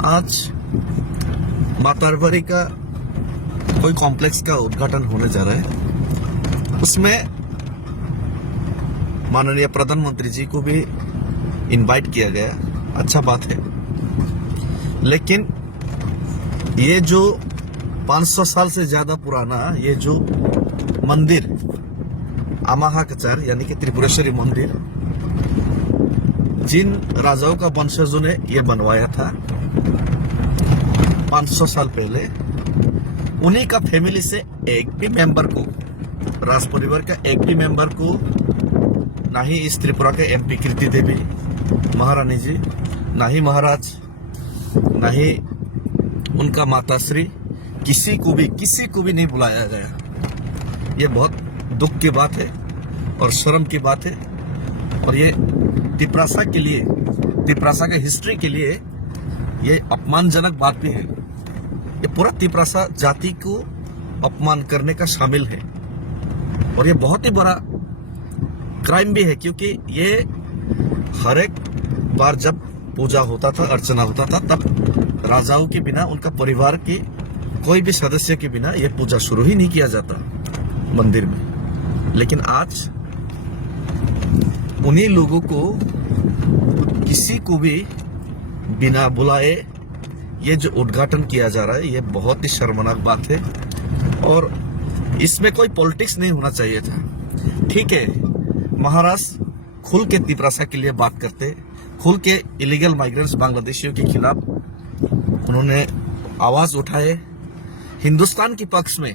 आज मातारवरी का कोई कॉम्प्लेक्स का उद्घाटन होने जा रहा है। उसमें माननीय प्रधानमंत्री जी को भी इनवाइट किया गया। अच्छा बात है, लेकिन ये जो 500 साल से ज्यादा पुराना ये जो मंदिर आमाहा कचार यानी कि त्रिपुरेश्वरी मंदिर, जिन राजाओं का वंशजों ने ये बनवाया था 500 साल पहले, उन्हीं का फैमिली से एक भी मेंबर को, राज परिवार का एक भी मेंबर को, ना ही इस त्रिपुरा के एमपी कीर्ति देवी महारानी जी, ना ही महाराज, ना ही उनका माताश्री, किसी को भी नहीं बुलाया गया। ये बहुत दुख की बात है और शर्म की बात है, और ये तिपरासा के लिए, तिपरासा के हिस्ट्री के लिए ये अपमानजनक बात भी है। ये पूरा तिपरासा जाति को अपमान करने का शामिल है, और ये बहुत ही बड़ा क्राइम भी है, क्योंकि ये हर एक बार जब पूजा होता था, अर्चना होता था, तब राजाओं के बिना, उनका परिवार के कोई भी सदस्य के बिना ये पूजा शुरू ही नहीं किया जाता मंदिर में। लेकिन आज उन्हीं लोगों को, किसी को भी बिना बुलाए ये जो उद्घाटन किया जा रहा है, ये बहुत ही शर्मनाक बात है, और इसमें कोई पॉलिटिक्स नहीं होना चाहिए था। ठीक है, महाराष्ट्र खुल के तिपरासा के लिए बात करते, खुल के इलीगल माइग्रेंट्स बांग्लादेशियों के खिलाफ उन्होंने आवाज उठाए, हिंदुस्तान के पक्ष में,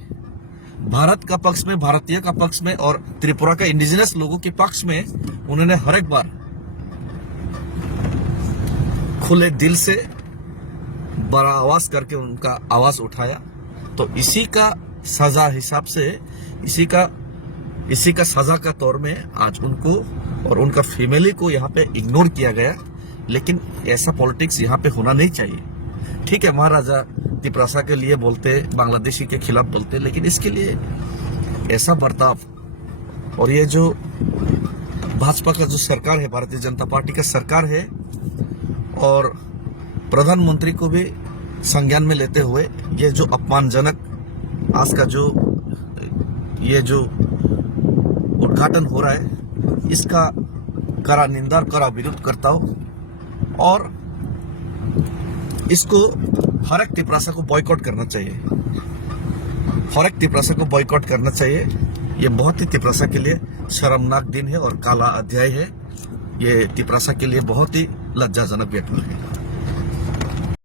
भारत का पक्ष में, भारतीय का पक्ष में, और त्रिपुरा का इंडिजिनस लोगों के पक्ष में उन्होंने हर एक बार खुले दिल से बड़ा आवाज करके उनका आवाज उठाया। तो इसी का सजा हिसाब से, इसी का सजा का तौर में आज उनको और उनका फैमिली को यहाँ पे इग्नोर किया गया। लेकिन ऐसा पॉलिटिक्स यहाँ पे होना नहीं चाहिए। ठीक है, महाराजा तिपरासा के लिए बोलते, बांग्लादेशी के खिलाफ बोलते, लेकिन इसके लिए ऐसा बर्ताव, और ये जो भाजपा का जो सरकार है, भारतीय जनता पार्टी का सरकार है, और प्रधानमंत्री को भी संज्ञान में लेते हुए ये जो अपमानजनक आज का जो ये जो उद्घाटन हो रहा है, इसका कड़ा निंदा और कड़ा विरोध करता हूं, और इसको हर एक तिपरासा को बॉयकॉट करना चाहिए। हर एक तिपरासा को बॉयकॉट करना चाहिए। ये बहुत ही तिपरासा के लिए शर्मनाक दिन है और काला अध्याय है। ये तिपरासा के लिए बहुत ही लज्जाजनक घटना है।